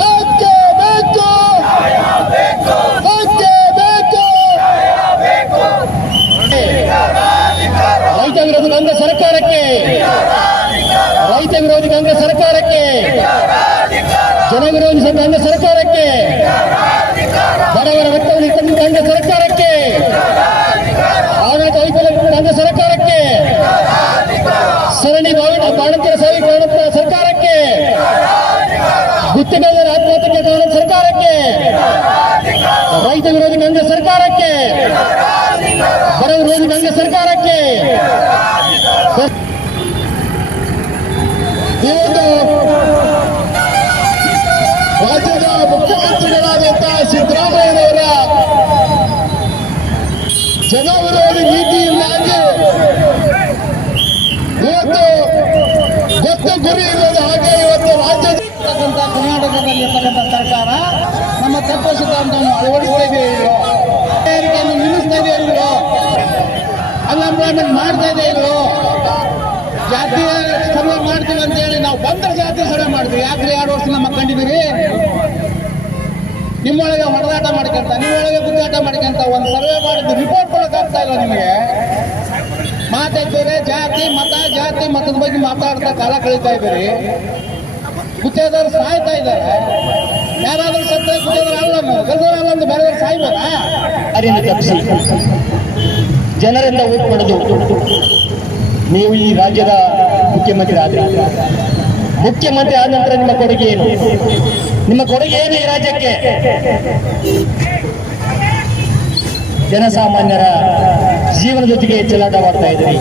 ಬೇಕೇ ಬೇಕು ಬೇಕೇ ಬೇಕು ರೈತ ವಿರೋಧಿ ಕಾಂಗ್ರೆಸ್ ಸರ್ಕಾರಕ್ಕೆ ರೈತ ವಿರೋಧಿ ಕಾಂಗ್ರೆಸ್ ಸರ್ಕಾರಕ್ಕೆ ಜನ ವಿರೋಧಿ ಕಾಂಗ್ರೆಸ್ ಸರ್ಕಾರಕ್ಕೆ ಬಡವರ ರಕ್ತವನ್ನು ತಂದು ಕಾಂಗ್ರೆಸ್ ಸರ್ಕಾರಕ್ಕೆ ಆಡಳಿತ ವೈಫಲ್ಯ ಕಾಂಗ್ರೆಸ್ ಸರ್ಕಾರಕ್ಕೆ ಸರಣಿ ಬಾವಿನ ಬಾಣಂತಿಯರ ಸೇವೆ ಕಾಣುತ್ತ ಸರ್ಕಾರಕ್ಕೆ ರೈತ ವಿರೋಧಿ ಕಾಂಗ್ರೆಸ್ ಸರ್ಕಾರಕ್ಕೆ. ಬಡ ವಿರೋಧಿ ಕಾಂಗ್ರೆಸ್ ಸರ್ಕಾರಕ್ಕೆ. ಇವತ್ತು ರಾಜ್ಯದ ಮುಖ್ಯಮಂತ್ರಿಗಳಾದಂತಹ ಸಿದ್ದರಾಮಯ್ಯನವರ ಜನವಿರೋಧಿ ನೀತಿಯಿಂದಾಗಿ ಇವತ್ತು ಗೊತ್ತು ಗುರಿ ಇಲ್ಲದ ಹಾಗೆ ಇವತ್ತು ರಾಜ್ಯದ ಇರ್ತಕ್ಕಂಥ ಕರ್ನಾಟಕದಲ್ಲಿ ಇರ್ತಕ್ಕಂಥ ಸರ್ಕಾರ ತತ್ವ ಸಿದ್ಧಾಂತವನ್ನು ಅಳವಡಿಸ್ತಾ ಇದೆಯೋ ತಯಾರಿಕೆಯನ್ನು ನಿಲ್ಲಿಸ್ತಾ ಇದೆ ಇಲ್ವೋ ಅನ್ಎಂಪ್ಲಾಯ್ಮೆಂಟ್ ಮಾಡ್ತಾ ಇದೆ ಜಾತಿ ಜಾತಿಯ ಸರ್ವೆ ಮಾಡ್ತೀವಿ ಅಂತ ಹೇಳಿ ನಾವು ಬಂದ್ರೆ ಜಾತಿ ಸರ್ವೆ ಮಾಡ್ತೀವಿ ಯಾಕ್ರೆ ಎರಡು ವರ್ಷ ನಮ್ಮ ಕಂಡಿದ್ದೀರಿ ನಿಮ್ಮೊಳಗೆ ಹೊಡೆದಾಟ ಮಾಡ್ಕೊಂತ ನಿಮ್ಮೊಳಗೆ ಗುದ್ದಾಟ ಮಾಡ್ಕೊಂತ ಒಂದು ಸರ್ವೆ ಮಾಡಿದ್ದು ರಿಪೋರ್ಟ್ ಕೊಡೋಕ್ಕಾಗ್ತಾ ಇಲ್ಲ ನಿಮಗೆ ಮಾತಾಡ್ತೀರಿ ಜಾತಿ ಮತ ಜಾತಿ ಮತದ ಬಗ್ಗೆ ಮಾತಾಡ್ತಾ ಕಾಲ ಕಳೀತಾ ಇದ್ದೀರಿ ಗುತ್ತೇದಾರರು ಸಾಯ್ತಾ ಇದ್ದಾರೆ. ಸತ್ತ ಬೇರೆ ಸಾಯ್ಬೋದ? ತಪ್ಪಿಸಿ. ಜನರಿಂದ ಓಟ್ ಪಡೆದು ನೀವು ಈ ರಾಜ್ಯದ ಮುಖ್ಯಮಂತ್ರಿ ಆದ್ರೆ. ಮುಖ್ಯಮಂತ್ರಿ ಆದ ನಂತರ ನಿಮ್ಮ ಕೊಡುಗೆ ಏನು? ನಿಮ್ಮ ಕೊಡುಗೆ ಏನು ಈ ರಾಜ್ಯಕ್ಕೆ? ಜನಸಾಮಾನ್ಯರ ಜೀವನ ಜೊತೆಗೆ ಚೆಲ್ಲಾಟವಾಡ್ತಾ ಇದ್ರಿ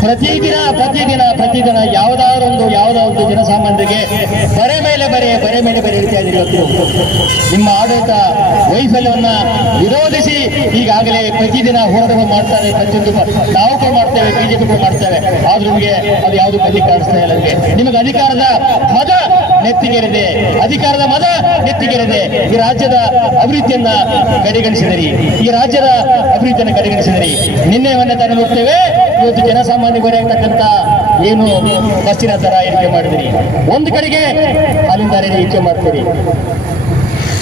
ಪ್ರತಿದಿನ ಪ್ರತಿದಿನ ಪ್ರತಿದಿನ ಯಾವುದಾದ್ರೊಂದು ಯಾವುದಾದ್ರು ಜನಸಾಮಾನ್ಯರಿಗೆ ಬರೆ ಮೇಲೆ ಬರೆ ಬರೆ ಮೇಲೆ ಬರೆ ಇದ್ರಿ ಇವತ್ತು ನಿಮ್ಮ ಆಡಳಿತ ವೈಫಲ್ಯವನ್ನ ವಿರೋಧಿಸಿ ಈಗಾಗಲೇ ಪ್ರತಿದಿನ ಹೋರಾಟಗಳು ಮಾಡ್ತಾರೆ, ಪ್ರತಿಯೊಂದು ನಾವು ಕೂಡ ಮಾಡ್ತೇವೆ ಬಿಜೆಪಿ ಕೂಡ ಮಾಡ್ತೇವೆ. ಆದ್ರೂ ನಿಮಗೆ ಅದು ಯಾವುದು ಬದಿ ಕಾಣಿಸ್ತಾ ಇಲ್ಲ ನಿಮಗೆ. ಅಧಿಕಾರದ ಮದ ನೆತ್ತಿಗೆರಿದೆ, ಅಧಿಕಾರದ ಮದ ನೆತ್ತಿಗೆರಿದೆ ಈ ರಾಜ್ಯದ ಅಭಿವೃದ್ಧಿಯನ್ನ ಕಡೆಗಣಿಸಿದಿರಿ. ಈ ರಾಜ್ಯದ ಅಭಿವೃದ್ಧಿಯನ್ನು ಕಡೆಗಣಿಸಿದಿರಿ. ನಿನ್ನೆ ಮೊನ್ನೆ ತಾನೇ ನೋಡ್ತೇವೆ ಇವತ್ತು ಜನಸಾಮಾನ್ಯ ಆಗ್ತಕ್ಕಂಥ ಏನು ಬಸ್ಸಿನ ದರ ಏರಿಕೆ ಮಾಡಿದಿರಿ? ಒಂದು ಕಡೆಗೆ ದರ ಏರಿಕೆ ಮಾಡ್ತೀರಿ.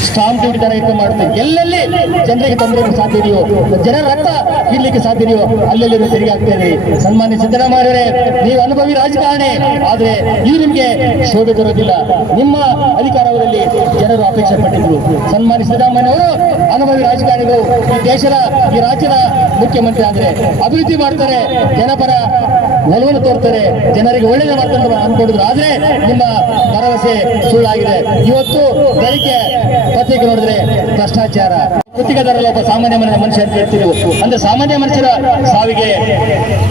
ಸ್ಟಾಂಪ್ ಡ್ಯೂಟಿ ದರ ಏರಿಕೆ ಮಾಡ್ತೀರಿ. ಎಲ್ಲೆಲ್ಲಿ ಜನರಿಗೆ ತೊಂದರೆ ಸಾಧ್ಯ ಇದೆಯೋ, ಜನರ ರಕ್ತ ಇರ್ಲಿಕ್ಕೆ ಸಾಧ್ಯವೋ ಇದೆಯೋ ಅಲ್ಲೆಲ್ಲಿ ನೀವು ತೆರಿಗೆ ಆಗ್ತಾ ಸನ್ಮಾನ್ಯ ಸಿದ್ದರಾಮಯ್ಯರೇ ನೀವು ಅನುಭವಿ ರಾಜಕಾರಣಿ, ಆದರೆ ಇದು ನಿಮಗೆ ಶೋಭೆ ತರೋದಿಲ್ಲ ನಿಮ್ಮ ಅಧಿಕಾರದಲ್ಲಿ ಜನರು ಅಪೇಕ್ಷೆ ಪಟ್ಟಿದ್ರು. ಸನ್ಮಾನ್ಯ ಸಿದ್ದರಾಮಯ್ಯ ಅವರು ಅನುಭವಿ ರಾಜಕಾರಣಿಗಳು. ಈ ದೇಶದ, ಈ ರಾಜ್ಯದ ಮುಖ್ಯಮಂತ್ರಿ ಆದ್ರೆ ಅಭಿವೃದ್ಧಿ ಮಾಡ್ತಾರೆ, ಜನಪರ ಒಲವನ್ನು ತೋರ್ತಾರೆ, ಜನರಿಗೆ ಒಳ್ಳೆಯದು ಮಾಡ್ತಾರೆ ಅನ್ಕೊಂಡಿದ್ರು ಆದ್ರೆ ನಿಮ್ಮ ಭರವಸೆ ಸುಳ್ಳಾಗಿದೆ. ಇವತ್ತು ಬೆಳಿಗ್ಗೆ ಪತ್ರಿಕೆ ನೋಡಿದ್ರೆ ಭ್ರಷ್ಟಾಚಾರ. ಗುತ್ತಿಗೆದಾರಲ್ಲ ಒಬ್ಬ ಸಾಮಾನ್ಯ ಮನೆ ಮನುಷ್ಯ ಅಂತ ಹೇಳ್ತೀರಿ ಅಂದ್ರೆ ಸಾಮಾನ್ಯ ಮನುಷ್ಯರ ಸಾವಿಗೆ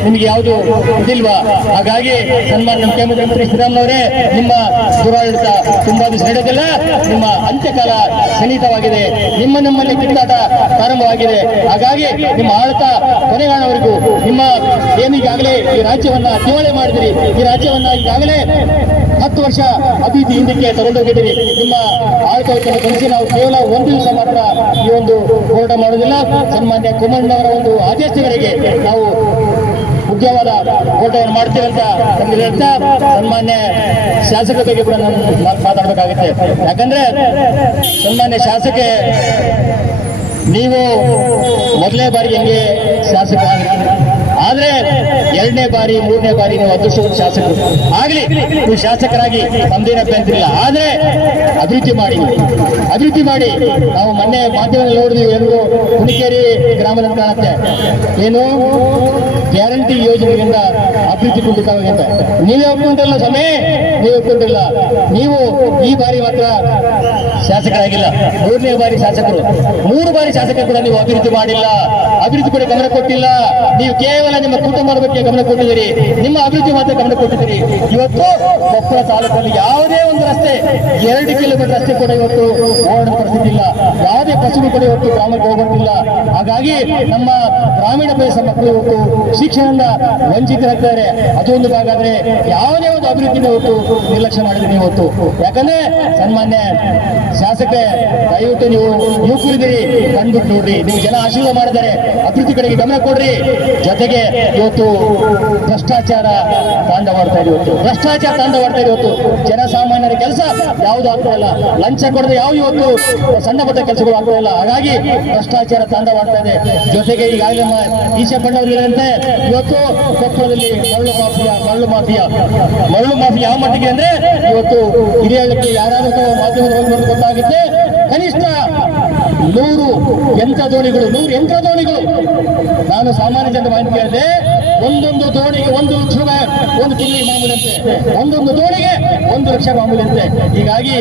ನಿಮಗೆ ಯಾವುದು ಇದಿಲ್ವಾ? ಹಾಗಾಗಿ ಸನ್ಮಾನ್ಯ ಮುಖ್ಯಮಂತ್ರಿ ಶ್ರೀರಾಮ್ನವರೇ ನಿಮ್ಮ ದುರಾಡಳಿತ ತುಂಬಾ ದಿವಸ ನಿಮ್ಮ ಅಂತ್ಯಕಾಲ ಸನ್ನಿಹಿತವಾಗಿದೆ ನಿಮ್ಮ ನಮ್ಮಲ್ಲಿ ಕಿತ್ತಾಟ ಪ್ರಾರಂಭವಾಗಿದೆ. ಹಾಗಾಗಿ ನಿಮ್ಮ ಆಡಳಿತ ಕೊನೆಗಾಣವರೆಗೂ ನಿಮ್ಮ ಏನೀಗಾಗಲೇ ಈ ರಾಜ್ಯವನ್ನ ದಿವಾಳಿ ಮಾಡಿದಿರಿ. ಈ ರಾಜ್ಯವನ್ನ ಈಗಾಗಲೇ ಹತ್ತು ವರ್ಷ ಅಭಿವೃದ್ಧಿ ಹಿಂದಕ್ಕೆ ತಗೊಂಡೋಗಿದ್ದೀರಿ. ನಿಮ್ಮ ಆಡಳಿತವನ್ನು ಕಲಿಸಿ ನಾವು ಕೇವಲ ಒಂದು ದಿವಸ ಮಾತ್ರ ಈ ಒಂದು ಹೋರಾಟ ಮಾಡುವುದಿಲ್ಲ. ಸನ್ಮಾನ್ಯ ಕುಮಣ್ಣವರ ಒಂದು ಆದೇಶಗಳಿಗೆ ನಾವು ಮುಖ್ಯವಾದ ಹೋರಾಟವನ್ನು ಮಾಡ್ತೀವಿ ಅಂತ ನಮಗೆ ಹೇಳ್ತಾ ಸನ್ಮಾನ್ಯ ಶಾಸಕ ಬಗ್ಗೆ ಕೂಡ ನಾನು ಮಾತಾಡಬೇಕಾಗುತ್ತೆ. ಯಾಕಂದ್ರೆ ಸನ್ಮಾನ್ಯ ಶಾಸಕ, ನೀವು ಮೊದಲೇ ಬಾರಿ ಹೆಂಗೆ ಶಾಸಕ ಎರಡನೇ ಬಾರಿ, ಮೂರನೇ ಬಾರಿ ನೀವು ಅದೃಷ್ಟವಂತ ಶಾಸಕರು. ಆಗಲಿ, ನೀವು ಶಾಸಕರಾಗಿ ತಮ್ದೇನ ಅಂತಿಲ್ಲ ಆದ್ರೆ ಅಭಿವೃದ್ಧಿ ಮಾಡಿ. ಅಭಿವೃದ್ಧಿ ಮಾಡಿ. ನಾವು ಮೊನ್ನೆ ಮಾಧ್ಯಮದಲ್ಲಿ ನೋಡಿದ್ವಿ ಎಂದು ಹುಣಿಕೇರಿ ಗ್ರಾಮದ ಕಾಣುತ್ತೆ. ಏನು? ಗ್ಯಾರಂಟಿ ಯೋಜನೆಯಿಂದ ಅಭಿವೃದ್ಧಿ ಕುಂಠಿತವಾಗಿ ಅಂತ ನೀವೇ ಒಪ್ಕೊಂಡಿಲ್ಲ ಸಮಯ ನೀವು ಒಪ್ಕೊಂಡಿಲ್ಲ ನೀವು ಈ ಬಾರಿ ಮಾತ್ರ ಶಾಸಕರಾಗಿಲ್ಲ. ಮೂರನೇ ಬಾರಿ ಶಾಸಕರು. ಮೂರು ಬಾರಿ ಶಾಸಕರು ಕೂಡ ನೀವು ಅಭಿವೃದ್ಧಿ ಮಾಡಿಲ್ಲ. ಅಭಿವೃದ್ಧಿ ಕೂಡ ಗಮನ ಕೊಟ್ಟಿಲ್ಲ. ನೀವು ಕೇವಲ ನಿಮ್ಮ ಕುಟುಂಬದ ಬಗ್ಗೆ ಗಮನ ಕೊಟ್ಟಿದ್ದೀರಿ ನಿಮ್ಮ ಅಭಿವೃದ್ಧಿ ಮಾತ್ರ ಗಮನ ಕೊಟ್ಟಿದ್ದೀರಿ. ಇವತ್ತು ಕೊಪ್ಪಳ ತಾಲೂಕಲ್ಲಿ ಯಾವುದೇ ಒಂದು ರಸ್ತೆ, ಎರಡು ಕಿಲೋಮೀಟರ್ ರಸ್ತೆ ಕೂಡ ಇವತ್ತು ಓಡಾಡ ಪರಿಸ್ಥಿತಿ ಇಲ್ಲ. ಯಾವುದೇ ಕಡೆ ಹೊತ್ತು ಗ್ರಾಮಕ್ಕೆ ಹೋಗುತ್ತಿಲ್ಲ ಹಾಗಾಗಿ ನಮ್ಮ ಗ್ರಾಮೀಣ ಪ್ರದೇಶ ಮಕ್ಕಳು ಇವತ್ತು ಶಿಕ್ಷಣದಿಂದ ವಂಚಿತರಾಗ್ತಾರೆ. ಅದೊಂದು ಭಾಗ ಆದ್ರೆ ಯಾವುದೇ ಒಂದು ಅಭಿವೃದ್ಧಿನ ಇವತ್ತು ನಿರ್ಲಕ್ಷ್ಯ ಮಾಡಿದ್ರಿ ಇವತ್ತು. ಯಾಕಂದ್ರೆ ಸನ್ಮಾನ್ಯ ಶಾಸಕ ದಯವಿಟ್ಟು ನೀವು ಯುವಕರಿದ್ದೀರಿ ಕಂಡುಬಿಟ್ಟು ನೋಡ್ರಿ. ನೀವು ಜನ ಆಶೀರ್ವಾದ ಮಾಡಿದರೆ ಅಭಿವೃದ್ಧಿ ಕಡೆಗೆ ಗಮನ ಕೊಡ್ರಿ. ಜೊತೆಗೆ ಇವತ್ತು ಭ್ರಷ್ಟಾಚಾರ ತಾಂಡವಾಡ್ತಾ ಇದೆ ಇವತ್ತು. ಭ್ರಷ್ಟಾಚಾರ ತಾಂಡವಾಡ್ತಾ ಇದೆ ಇವತ್ತು. ಜನಸಾಮಾನ್ಯರ ಕೆಲಸ ಯಾವುದು ಆಗ್ತಾ ಇಲ್ಲ. ಲಂಚ ಕೊಡದೆ ಯಾವ ಇವತ್ತು ಸಣ್ಣ ಪುಟ್ಟ ಕೆಲಸಗಳು ಹಾಗಾಗಿ ಭ್ರಷ್ಟಾಚಾರ ತಾಂಡವಾಗ್ತಾ ಇದೆ. ಜೊತೆಗೆ ಈಗಾಗಲೇ ಈಶಾ ಹೇಳಿದಂತೆ ಇವತ್ತು ಕೊಪ್ಪಳದಲ್ಲಿ ಮರಳು ಮಾಫಿಯಾ ಮರಳು ಮಾಫಿಯಾ. ಮರಳು ಮಾಫಿಯಾ ಯಾವ ಮಟ್ಟಿಗೆ ಅಂದ್ರೆ ಇವತ್ತು ಹಿರಿಯಳಕ್ಕೆ ಯಾರಾದರೂ ಮಾಧ್ಯಮದ ಗೊತ್ತಾಗುತ್ತೆ. ಕನಿಷ್ಠ ನೂರು ಯಂತ್ರ ದೋಣಿಗಳು, ನೂರು ಯಂತ್ರ ದೋಣಿಗಳು. ನಾನು ಸಾಮಾನ್ಯ ಜನರ ಮಾಹಿತಿ ಕೇಳಿದೆ, ಒಂದೊಂದು ದೋಣಿಗೆ ಒಂದು ಒಂದು ತಿಂಗಳಿಗೆ ಮಾಮೂಲಂತೆ ಒಂದೊಂದು ದೋಣಿಗೆ ಒಂದು ಲಕ್ಷ ಮಾಮೂಲಂತೆ ಹೀಗಾಗಿ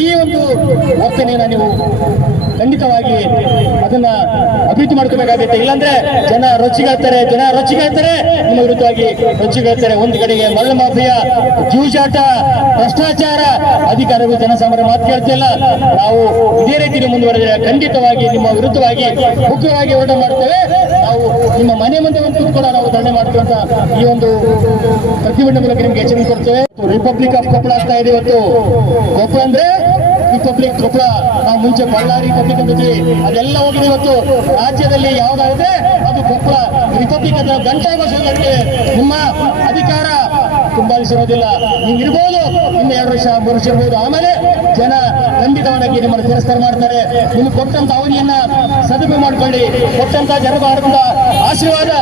ಈ ಒಂದು ವರ್ತನೆಯನ್ನ ನೀವು ಖಂಡಿತವಾಗಿ ಅದನ್ನ ಅಭಿವೃದ್ಧಿ ಮಾಡ್ಕೋಬೇಕಾಗುತ್ತೆ. ಇಲ್ಲಾಂದ್ರೆ ಜನ ರೊಚ್ಚಿಗಾಗ್ತಾರೆ ಜನ ರೊಚ್ಚಿಗಾಗ್ತಾರೆ. ನಿಮ್ಮ ವಿರುದ್ಧವಾಗಿ ರೊಚ್ಚಿಗಾಗ್ತಾರೆ. ಒಂದು ಕಡೆಗೆ ಮರಳು ಮಾಫಿಯಾ, ಜೂಜಾಟ, ಭ್ರಷ್ಟಾಚಾರ, ಅಧಿಕಾರಿಗಳು ಜನಸಾಮಾನ್ಯ ಮಾತು ಕೇಳ್ತಿಲ್ಲ. ನಾವು ಇದೇ ರೀತಿ ಮುಂದುವರೆದ್ರೆ ಖಂಡಿತವಾಗಿ ನಿಮ್ಮ ವಿರುದ್ಧವಾಗಿ ಮುಖ್ಯವಾಗಿ ಹೋರಾಟ ಮಾಡ್ತೇವೆ. ನಾವು ನಿಮ್ಮ ಮನೆ ಮುಂದೆ ಒಂದು ಕೂಡ ನಾವು ಧರಣೆ ಮಾಡ್ತೀವಿ ಅಂತ ಈ ಒಂದು ಪ್ರತಿಭಟನೆ ಮೂಲಕ ನಿಮ್ಗೆ ಎಚ್ಚರಿಕೆ ಕೊಡ್ತೇವೆ. ರಿಪಬ್ಲಿಕ್ ಆಫ್ ಕೊಪ್ಪಳ ಇದೆ ಇವತ್ತು ಕೊಪ್ಪಳ ಅಂದ್ರೆ ರಿಪಬ್ಲಿಕ್ ಕೊಪ್ಪಳ ನಾವು ಮುಂಚೆ ಬಳ್ಳಾರಿ ರಿಪಬ್ಲಿಕ್ ಅಂತಿದ್ವಿ ಅದೆಲ್ಲ ಹೋಗಿದೆ ಇವತ್ತು. ರಾಜ್ಯದಲ್ಲಿ ಯಾವ್ದಾದ್ರೆ ಅದು ಕೊಪ್ಪಳ ರಿಪಬ್ಲಿಕ್ ಅಂತ ಗಂಟಾಗೋಸೋದಕ್ಕೆ ನಿಮ್ಮ ಅಧಿಕಾರ ತುಂಬಾಲಿಸಿರೋದಿಲ್ಲ. ನೀವು ಇರ್ಬೋದು ಇನ್ನು ಎರಡು ವರ್ಷ, ಮೂರು ವರ್ಷ ಇರ್ಬೋದು. ಆಮೇಲೆ ಜನ ಖಂಡಿತವಾಗಿ ನಿಮ್ಮನ್ನು ತಿರಸ್ಕಾರ ಮಾಡ್ತಾರೆ. ನಿಮ್ಗೆ ಕೊಟ್ಟಂತ ಅವಧಿಯನ್ನ ಸದುಪಯೋಗ ಮಾಡ್ಕೊಳ್ಳಿ. ಕೊಟ್ಟಂತ ಜನಭಾರತದ ಆಶೀರ್ವಾದ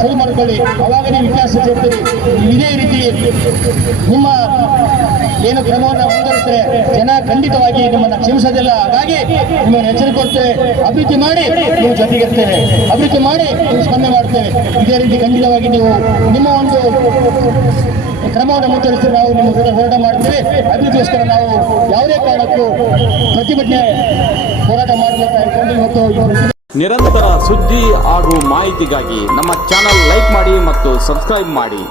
ಶುರು ಮಾಡ್ಕೊಳ್ಳಿ. ಅವಾಗ ನೀವು ಇತಿಹಾಸ ಸೇರ್ತೀರಿ ಇದೇ ರೀತಿ ನಿಮ್ಮ ಏನು ಕ್ರಮವನ್ನು ಮುಂದುವರಿಸಿದ್ರೆ ಜನ ಖಂಡಿತವಾಗಿ ನಿಮ್ಮನ್ನು ಕ್ಷಮಿಸೋದಿಲ್ಲ. ಹಾಗಾಗಿ ನಿಮ್ಮನ್ನು ಎಚ್ಚರಿಕೆ ಕೊಡ್ತೇವೆ ಅಭಿವೃದ್ಧಿ ಮಾಡಿ ನೀವು ಜೊತೆಗಿರ್ತೇವೆ ಅಭಿವೃದ್ಧಿ ಮಾಡಿ ನೀವು ಸ್ಪಂದನೆ ಮಾಡ್ತೇವೆ ಇದೇ ರೀತಿ ಖಂಡಿತವಾಗಿ ನೀವು ನಿಮ್ಮ ಒಂದು ಕ್ರಮವನ್ನು ಮುಂದುವರಿಸಿ ನಾವು ನಿಮ್ಮ ಕೂಡ ಹೋರಾಟ ಮಾಡ್ತೇವೆ. ಅಭಿವೃದ್ಧಿಗೋಸ್ಕರ ನಾವು ಯಾವುದೇ ಕಾರಣಕ್ಕೂ ಪ್ರತಿಭಟನೆ ಹೋರಾಟ ಮಾಡಬೇಕು ಮತ್ತು ನಿರಂತರ ಸುದ್ದಿ ಹಾಗೂ ಮಾಹಿತಿಗಾಗಿ ನಮ್ಮ ಚಾನಲ್ ಲೈಕ್ ಮಾಡಿ ಮತ್ತು ಸಬ್ಸ್ಕ್ರೈಬ್ ಮಾಡಿ.